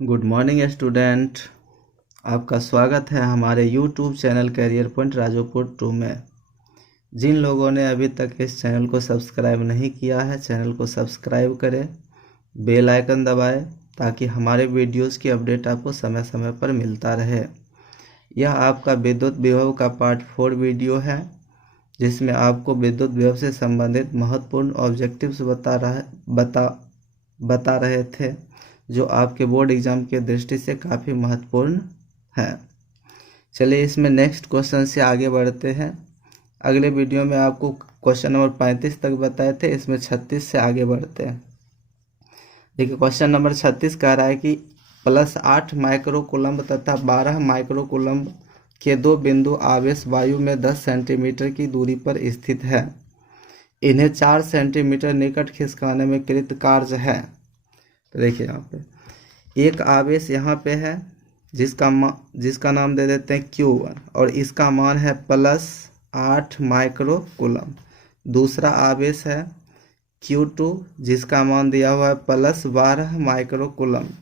Good morning student. आपका स्वागत है हमारे यूट्यूब चैनल करियर पॉइंट राजोपुर 2 में। जिन लोगों ने अभी तक इस चैनल को सब्सक्राइब नहीं किया है, चैनल को सब्सक्राइब करें, बेल आइकन दबाएं ताकि हमारे वीडियोस की अपडेट आपको समय समय पर मिलता रहे। यह आपका विद्युत विभव का पार्ट 4 वीडियो है, जिसमें आपको विद्युत विभव से संबंधित महत्वपूर्ण ऑब्जेक्टिव्स बता रहे थे, जो आपके बोर्ड एग्जाम के दृष्टि से काफ़ी महत्वपूर्ण है। चलिए इसमें नेक्स्ट क्वेश्चन से आगे बढ़ते हैं। अगले वीडियो में आपको क्वेश्चन नंबर 35 तक बताए थे, इसमें 36 से आगे बढ़ते हैं। देखिए क्वेश्चन नंबर 36 कह रहा है कि +8 माइक्रोकूलम्ब तथा 12 माइक्रोकूलम्ब के दो बिंदु आवेश वायु में 10 सेंटीमीटर की दूरी पर स्थित है। इन्हें 4 सेंटीमीटर निकट खिसकाने में कृत कार्य है। तो देखिए यहाँ पे एक आवेश यहाँ पे है जिसका नाम दे देते हैं Q1 और इसका मान है +8 माइक्रोकूलम्ब। दूसरा आवेश है Q2 जिसका मान दिया हुआ है +12 माइक्रोकूलम्ब।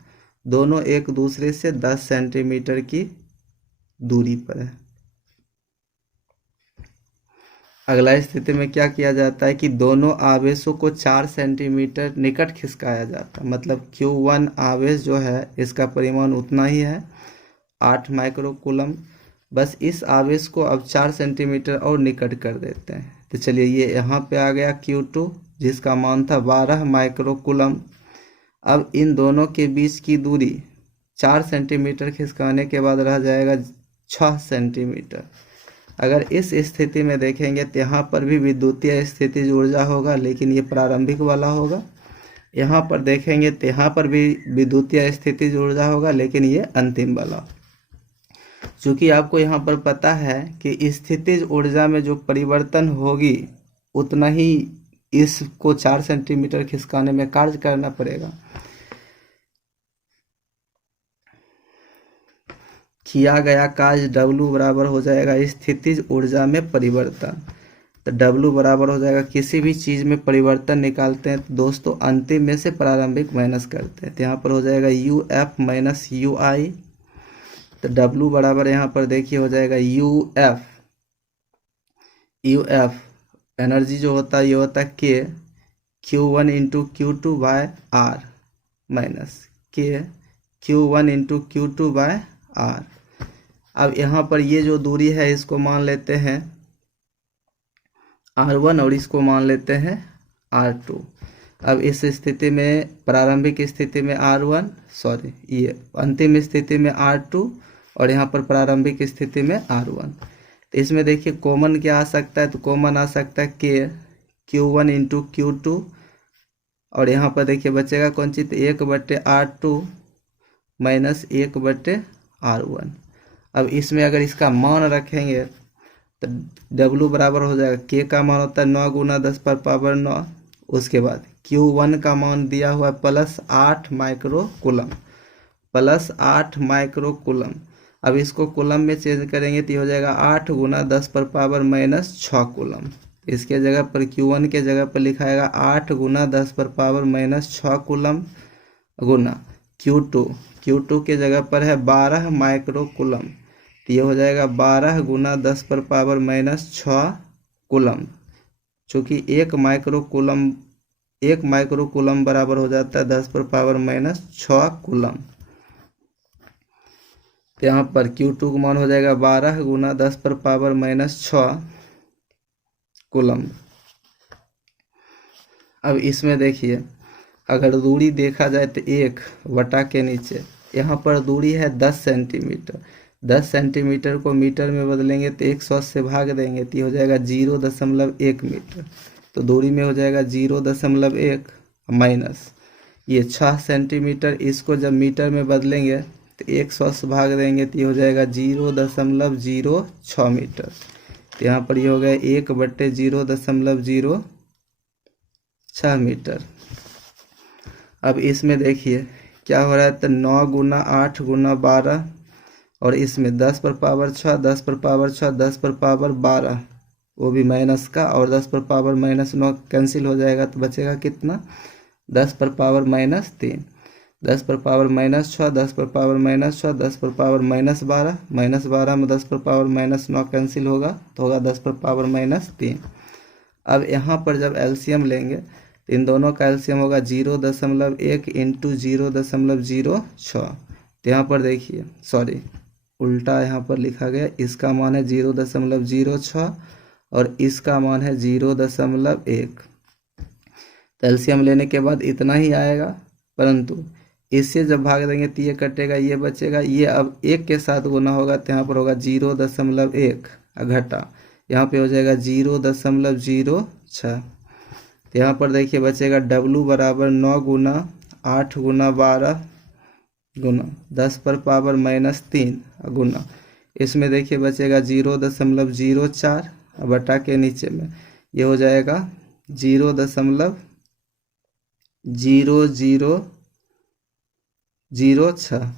दोनों एक दूसरे से 10 सेंटीमीटर की दूरी पर है। अगला स्थिति में क्या किया जाता है कि दोनों आवेशों को 4 सेंटीमीटर निकट खिसकाया जाता है। मतलब Q1 आवेश जो है इसका परिमाण उतना ही है 8 माइक्रोकूलम्ब। बस इस आवेश को अब 4 सेंटीमीटर और निकट कर देते हैं। तो चलिए ये यहाँ पे आ गया Q2 जिसका मान था 12 माइक्रोकूलम्ब। अब इन दोनों के बीच की दूरी 4 सेंटीमीटर खिसकाने के बाद रह जाएगा 6 सेंटीमीटर। अगर इस स्थिति में देखेंगे तो यहाँ पर भी विद्युतीय स्थितिज ऊर्जा होगा, लेकिन ये प्रारंभिक वाला होगा। यहाँ पर देखेंगे तो यहाँ पर भी विद्युतीय स्थितिज ऊर्जा होगा, लेकिन ये अंतिम वाला। चूँकि आपको यहाँ पर पता है कि स्थितिज ऊर्जा में जो परिवर्तन होगी उतना ही इसको 4 सेंटीमीटर खिसकाने में कार्य करना पड़ेगा। किया गया कार्य W बराबर हो जाएगा स्थितिज ऊर्जा में परिवर्तन। तो W बराबर हो जाएगा, किसी भी चीज़ में परिवर्तन निकालते हैं तो दोस्तों अंतिम में से प्रारंभिक माइनस करते हैं। तो यहाँ पर हो जाएगा UF माइनस UI। तो W बराबर यहाँ पर देखिए हो जाएगा UF एनर्जी जो होता है ये होता है K Q1 into Q2 by R minus K Q1 into Q2 by R। अब यहाँ पर ये जो दूरी है इसको मान लेते हैं R1 और इसको मान लेते हैं R2। अब इस स्थिति में प्रारंभिक स्थिति में ये अंतिम स्थिति में R2 और यहाँ पर प्रारंभिक स्थिति में R1। तो इसमें देखिए कॉमन क्या आ सकता है, तो कॉमन आ सकता है K Q1 इंटू Q2 और यहाँ पर देखिए बचेगा कौन चीज, 1/R2 माइनस 1/R1। अब इसमें अगर इसका मान रखेंगे तो W बराबर हो जाएगा, K का मान होता है 9 गुना 10 पर पावर 9। उसके बाद Q1 का मान दिया हुआ है +8 माइक्रोकूलम्ब। अब इसको कूलम्ब में चेंज करेंगे तो हो जाएगा 8 गुना 10 पर पावर -6 कूलम्ब। इसके जगह पर Q1 के जगह पर लिखाएगा 8 गुना 10 पर पावर -6 कूलम्ब गुना Q2 के जगह पर है 12 माइक्रोकूलम्ब। तो ये हो जाएगा 12 गुना 10 पर पावर -6 कूलम्ब। चूँकि 1 माइक्रोकूलम्ब बराबर हो जाता है 10 पर पावर -6 कूलम्ब। तो यहाँ पर Q2 का मान हो जाएगा 12 गुना 10 पर पावर -6 कूलम्ब। अब इसमें देखिए अगर दूरी देखा जाए तो 1 बटा के नीचे यहाँ पर दूरी है 10 सेंटीमीटर। 10 सेंटीमीटर को मीटर में बदलेंगे तो 100 से भाग देंगे तो हो जाएगा 0.1 मीटर। तो दूरी में हो जाएगा 0.1 माइनस ये 6 सेंटीमीटर। इसको जब मीटर में बदलेंगे तो 100 से भाग देंगे तो हो जाएगा 0.06 मीटर। तो यहाँ पर ये हो गया 1/0.06 मीटर। अब इसमें देखिए क्या हो रहा है, तो 9 गुना 8 गुना 12 और इसमें 10 पर पावर 6 10 पर पावर 6 10 पर पावर 12 वो भी माइनस का, और 10 पर पावर -9 कैंसिल हो जाएगा तो बचेगा कितना, 10 पर पावर -3। 10 पर पावर -6, 10 पर पावर -6, 10 पर पावर -12, -12 में 10 पर पावर -9 कैंसिल होगा तो होगा 10 पर पावर -3। अब यहाँ पर जब एलसीएम लेंगे तो इन दोनों का एलसीएम होगा 0.1 इंटू 0.06। तो यहाँ पर देखिए, सॉरी उल्टा यहाँ पर लिखा गया, इसका मान है 0.06 और इसका मान है 0.1। तो एलसीएम लेने के बाद इतना ही आएगा, परंतु इससे जब भाग देंगे तो ये कटेगा, ये बचेगा, ये अब 1 के साथ गुना होगा तो यहाँ पर होगा 0.1 घटा, यहाँ पे हो जाएगा 0.06। तो यहाँ पर देखिए बचेगा W बराबर 9 गुना 8 गुना 12 गुना 10 पर पावर -3 गुना, इसमें देखिए बचेगा 0.04 बटा के नीचे में ये हो जाएगा 0.0006।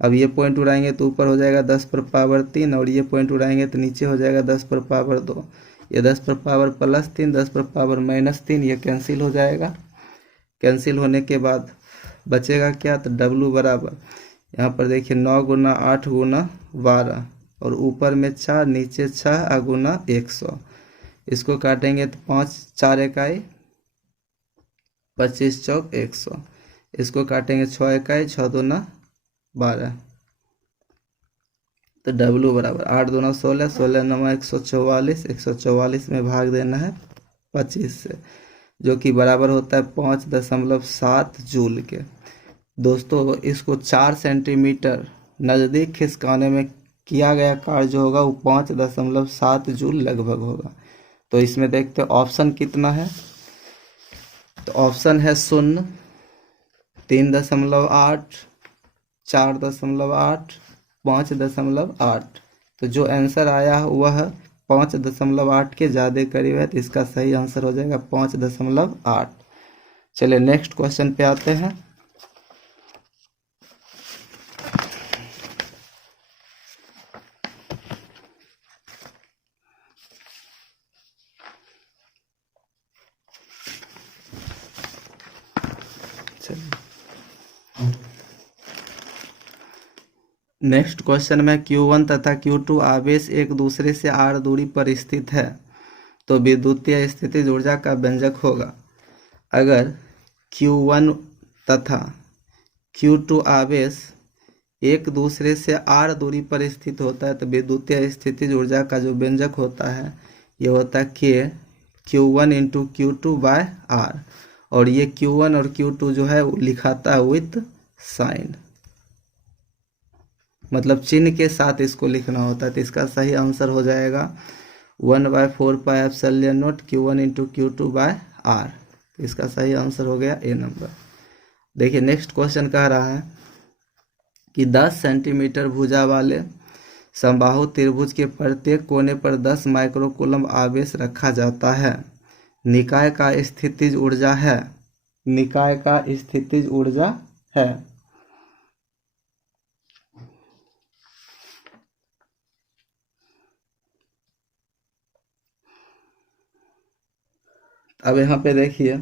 अब ये पॉइंट उड़ाएंगे तो ऊपर हो जाएगा 10 पर पावर 3 और ये पॉइंट उड़ाएंगे तो नीचे हो जाएगा 10 पर पावर 2। ये 10 पर पावर +3, 10 पर पावर -3, ये कैंसिल हो जाएगा। कैंसिल होने के बाद बचेगा क्या, तो W बराबर यहाँ पर देखिए 9 गुना 8 गुना 12 और ऊपर में 4 नीचे 6 गुना 100। इसको काटेंगे तो 5 4 इकाई 25 चौक 100। इसको काटेंगे 6 इकाई 6 दूना 12। तो W बराबर 8 दूना 16, 16 9 144, 144 में भाग देना है 25 से, जो कि बराबर होता है 5.7 जूल के। दोस्तों इसको 4 सेंटीमीटर नज़दीक खिसकाने में किया गया कार्य जो होगा वो 5.7 जूल लगभग होगा। तो इसमें देखते हैं ऑप्शन कितना है। तो ऑप्शन है 0, 3.8, 4.8, 5.8। तो जो आंसर आया वह 5.8 के ज़्यादा करीब है, तो इसका सही आंसर हो जाएगा 5.8। चलिए नेक्स्ट क्वेश्चन पे आते हैं। नेक्स्ट क्वेश्चन में Q1 तथा Q2 आवेश एक दूसरे से r दूरी पर स्थित है तो विद्युतीय स्थितिज ऊर्जा का व्यंजक होगा। अगर Q1 तथा Q2 आवेश एक दूसरे से r दूरी पर स्थित होता है तो विद्युतीय स्थितिज ऊर्जा का जो व्यंजक होता है ये होता है K Q1 इंटू Q2/r, और ये Q1 और Q2 जो है वो लिखाता है विथ साइन, मतलब चिन्ह के साथ इसको लिखना होता है। तो इसका सही आंसर हो जाएगा 1/4πε0 Q1 इंटू Q2/r। इसका सही आंसर हो गया ए नंबर। देखिए नेक्स्ट क्वेश्चन कह रहा है कि 10 सेंटीमीटर भुजा वाले समबाहु त्रिभुज के प्रत्येक कोने पर 10 माइक्रोकूलम आवेश रखा जाता है। निकाय का स्थितिज ऊर्जा है, निकाय का स्थितिज ऊर्जा है। अब यहाँ पे देखिए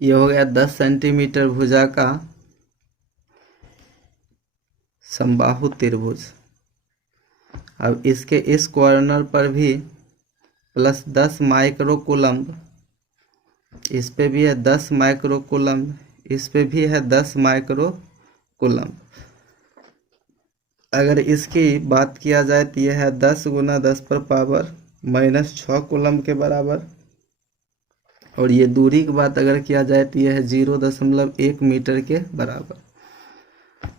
ये हो गया 10 सेंटीमीटर भुजा का समबाहु त्रिभुज। अब इसके इस कॉर्नर पर भी प्लस 10 माइक्रोकूलम, इस पे भी है 10 माइक्रोकूलम, इस पे भी है 10 माइक्रोकूलम। अगर इसकी बात किया जाए तो यह है 10 गुना 10 पर पावर -6 कूलम के बराबर, और ये दूरी की बात अगर किया जाए तो यह है 0.1 मीटर के बराबर।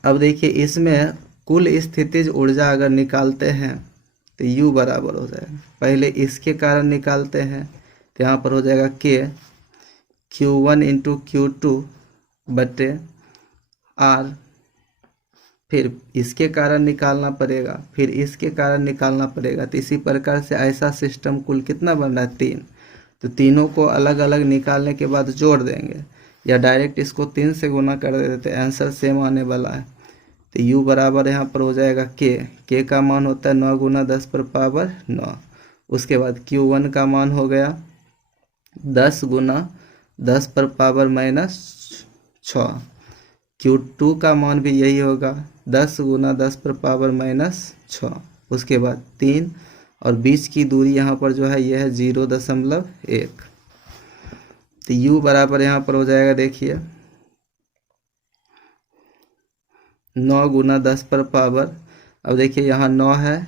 अब देखिए इसमें कुल स्थितिज ऊर्जा अगर निकालते हैं तो U बराबर हो जाएगा, पहले इसके कारण निकालते हैं तो यहाँ पर हो जाएगा K Q1 इंटू Q2 बटे R, फिर इसके कारण निकालना पड़ेगा, फिर इसके कारण निकालना पड़ेगा। तो इसी प्रकार से ऐसा सिस्टम कुल कितना बन रहा है 3, तो तीनों को अलग अलग निकालने के बाद जोड़ देंगे, या डायरेक्ट इसको 3 से गुना कर देते, आंसर सेम आने वाला है। तो u बराबर यहाँ पर हो जाएगा k का मान होता है 9 गुना 10 पर पावर 9। उसके बाद q1 का मान हो गया 10 गुना 10 पर पावर -6। q2 का मान भी यही होगा 10 गुना 10 पर पावर -6। उसके बाद 3 और बीच की दूरी यहाँ पर जो है यह है 0.1। तो u बराबर यहाँ पर हो जाएगा, देखिए 9 गुना 10 पर पावर, अब देखिए यहाँ 9 है,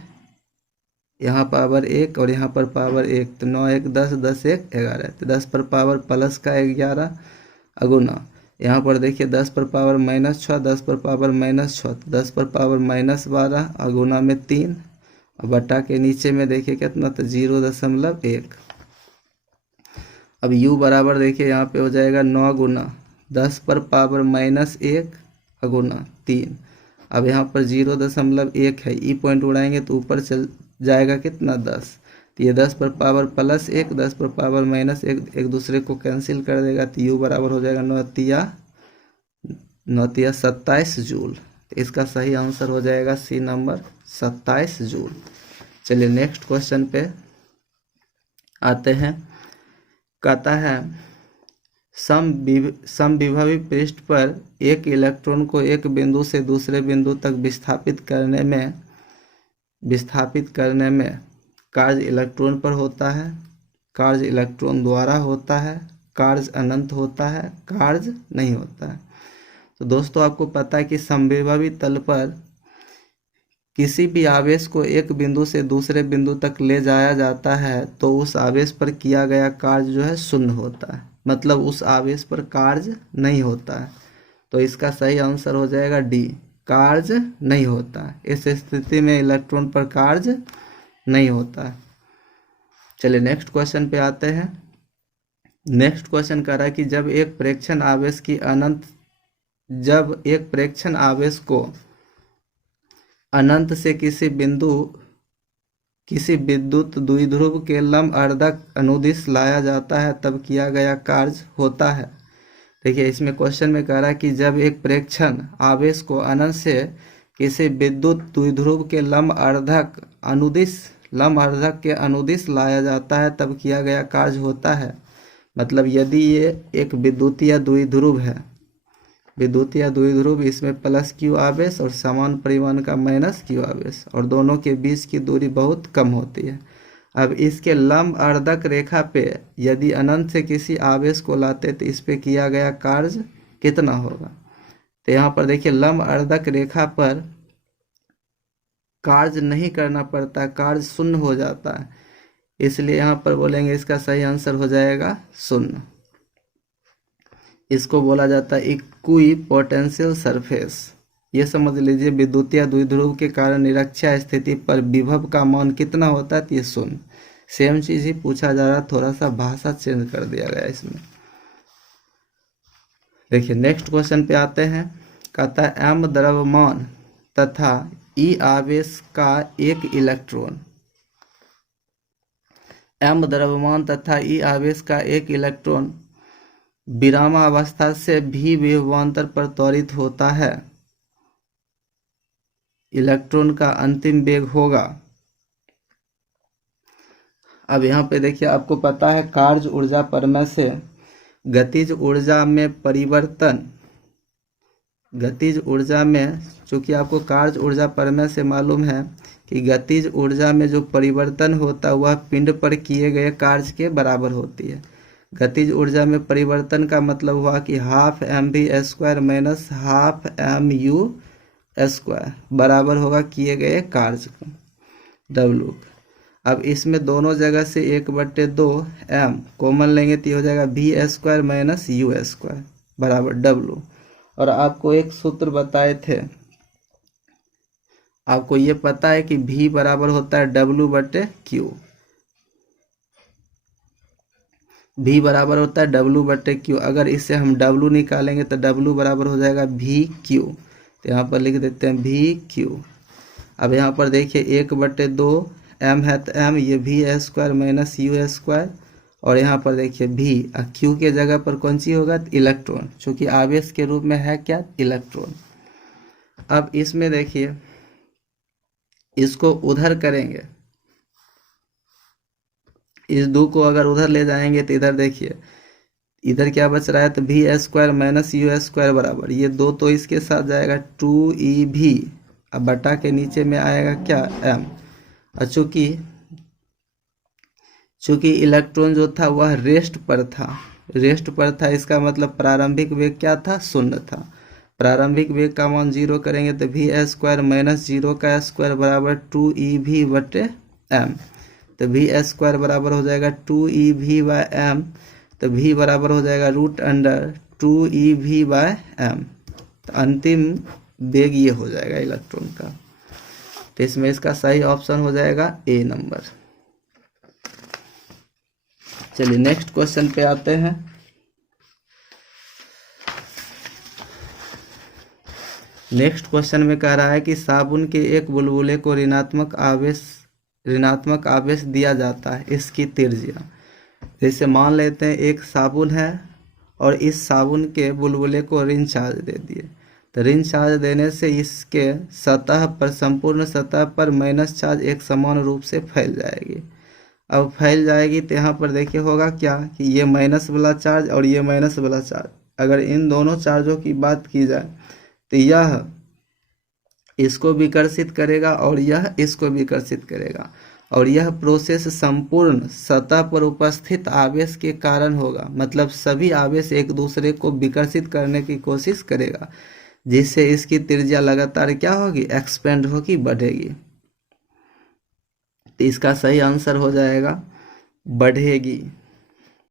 यहाँ पावर 1 और यहाँ पर पावर 1, तो 9 1 10, 10 1 11, तो 10 पर पावर प्लस का 11 अगुना, यहाँ पर देखिए 10 पर पावर -6, 10 पर पावर -6, तो 10 पर पावर -12 अगुना में 3 और बटा के नीचे में देखिए कितना, तो 0.1। अब u बराबर देखिए यहाँ पे हो जाएगा 9 गुना 10 पर पावर -1 अगुना 3। अब यहाँ पर 0.1 है, ई पॉइंट उड़ाएंगे तो ऊपर चल जाएगा कितना 10, तो ये 10 पर पावर +1 10 पर पावर -1 एक दूसरे को कैंसिल कर देगा, तो u बराबर हो जाएगा 9 तिया 27 जूल। तो इसका सही आंसर हो जाएगा सी नंबर 27 जूल। चलिए नेक्स्ट क्वेश्चन पे आते हैं। कहता है समविभवी पृष्ठ पर एक इलेक्ट्रॉन को एक बिंदु से दूसरे बिंदु तक विस्थापित करने में कार्य इलेक्ट्रॉन पर होता है, कार्य इलेक्ट्रॉन द्वारा होता है, कार्य अनंत होता है, कार्य नहीं होता है। तो दोस्तों आपको पता है कि समविभवी तल पर किसी भी आवेश को एक बिंदु से दूसरे बिंदु तक ले जाया जाता है तो उस आवेश पर किया गया कार्य जो है शून्य होता है, मतलब उस आवेश पर कार्य नहीं होता है। तो इसका सही आंसर हो जाएगा डी, कार्य नहीं होता है। इस स्थिति में इलेक्ट्रॉन पर कार्य नहीं होता है। चलिए नेक्स्ट क्वेश्चन पे आते हैं। नेक्स्ट क्वेश्चन कह रहा है कि जब एक प्रेक्षण आवेश को अनंत से किसी विद्युत द्विध्रुव के लंब अर्धक अनुदिश लाया जाता है तब किया गया कार्य होता है। देखिए इसमें क्वेश्चन में कह रहा है कि जब एक प्रेक्षण आवेश को अनंत से किसी विद्युत द्विध्रुव के लंब अर्धक के अनुदिश लाया जाता है तब किया गया कार्य होता है। मतलब यदि ये एक विद्युतीय द्विध्रुव इसमें +q आवेश और समान परिमाण का -q आवेश और दोनों के बीच की दूरी बहुत कम होती है। अब इसके लंब अर्धक रेखा पे यदि अनंत से किसी आवेश को लाते तो इस पे किया गया कार्य कितना होगा। तो यहाँ पर देखिए लंब अर्धक रेखा पर कार्य नहीं करना पड़ता, कार्य शून्य हो जाता है, इसलिए यहाँ पर बोलेंगे इसका सही आंसर हो जाएगा 0। इसको बोला जाता है इक्विपोटेंशियल सरफेस। ये समझ लीजिए विद्युतीय द्विध्रुव के कारण निरक्षीय स्थिति पर विभव का मान कितना होता है, तो ये 0। सेम चीज ही पूछा जा रहा, थोड़ा सा भाषा चेंज कर दिया गया इसमें। देखिए नेक्स्ट क्वेश्चन पे आते हैं। कहता है m द्रव्यमान तथा E आवेश का एक इलेक्ट्रॉन, m द्रव्यमान तथा E आवेश का एक इलेक्ट्रॉन विरामावस्था से भी विभवांतर पर त्वरित होता है। इलेक्ट्रॉन का अंतिम वेग होगा। अब यहाँ पे देखिए आपको पता है कार्य ऊर्जा परमय से गतिज ऊर्जा में परिवर्तन, गतिज ऊर्जा में चूंकि आपको कार्य ऊर्जा परमय से मालूम है कि गतिज ऊर्जा में जो परिवर्तन होता है वह पिंड पर किए गए कार्य के बराबर होती है। गतिज ऊर्जा में परिवर्तन का मतलब हुआ कि ½ mv² बराबर होगा किए गए कार्य का W। अब इसमें दोनों जगह से 1/2 m कॉमन लेंगे तो हो जाएगा v² - u² बराबर W। और आपको एक सूत्र बताए थे, आपको ये पता है कि v बराबर होता है W/Q, v बराबर होता है W/Q। अगर इससे हम W निकालेंगे तो W बराबर हो जाएगा VQ, तो यहाँ पर लिख देते हैं VQ। अब यहाँ पर देखिए 1/2 m है तो m, ये v² - u² और यहाँ पर देखिए भी, क्यू के जगह पर कौन सी होगा, इलेक्ट्रॉन, चूंकि आवेश के रूप में है क्या, इलेक्ट्रॉन। अब इसमें देखिए इसको उधर करेंगे, इस 2 को अगर उधर ले जाएंगे तो इधर देखिए इधर क्या बच रहा है, तो भी स्क्वायर माइनस यू स्क्वायर बराबर, ये 2 तो इसके साथ जाएगा 2EV, अब बटा के नीचे में आएगा क्या, m। और चूंकि इलेक्ट्रॉन जो था वह रेस्ट पर था, इसका मतलब प्रारंभिक वेग क्या था, 0 था। प्रारंभिक वेग का मान 0 करेंगे तो भी स्क्वायर माइनस 0 का स्क्वायर बराबर 2EV बटे m, तो भी स्क्वायर बराबर हो जाएगा 2EV/m, तो v बराबर हो जाएगा √2EV/m। तो अंतिम वेग ये हो जाएगा इलेक्ट्रॉन का, तो इसमें इसका सही ऑप्शन हो जाएगा ए नंबर। चलिए नेक्स्ट क्वेश्चन पे आते हैं। नेक्स्ट क्वेश्चन में कह रहा है कि साबुन के एक बुलबुले को ऋणात्मक आवेश दिया जाता है, इसकी त्रिज्या। जैसे मान लेते हैं एक साबुन है और इस साबुन के बुलबुले को ऋण चार्ज दे दिए, तो ऋण चार्ज देने से इसके सतह पर, संपूर्ण सतह पर माइनस चार्ज एक समान रूप से फैल जाएगी। अब फैल जाएगी तो यहाँ पर देखिए होगा क्या कि ये माइनस वाला चार्ज और ये माइनस वाला चार्ज, अगर इन दोनों चार्जों की बात की जाए तो यह इसको विकर्षित करेगा और यह इसको विकर्षित करेगा, और यह प्रोसेस संपूर्ण सतह पर उपस्थित आवेश के कारण होगा। मतलब सभी आवेश एक दूसरे को विकर्षित करने की कोशिश करेगा, जिससे इसकी त्रिज्या लगातार क्या होगी, एक्सपेंड होगी, बढ़ेगी। तो इसका सही आंसर हो जाएगा बढ़ेगी।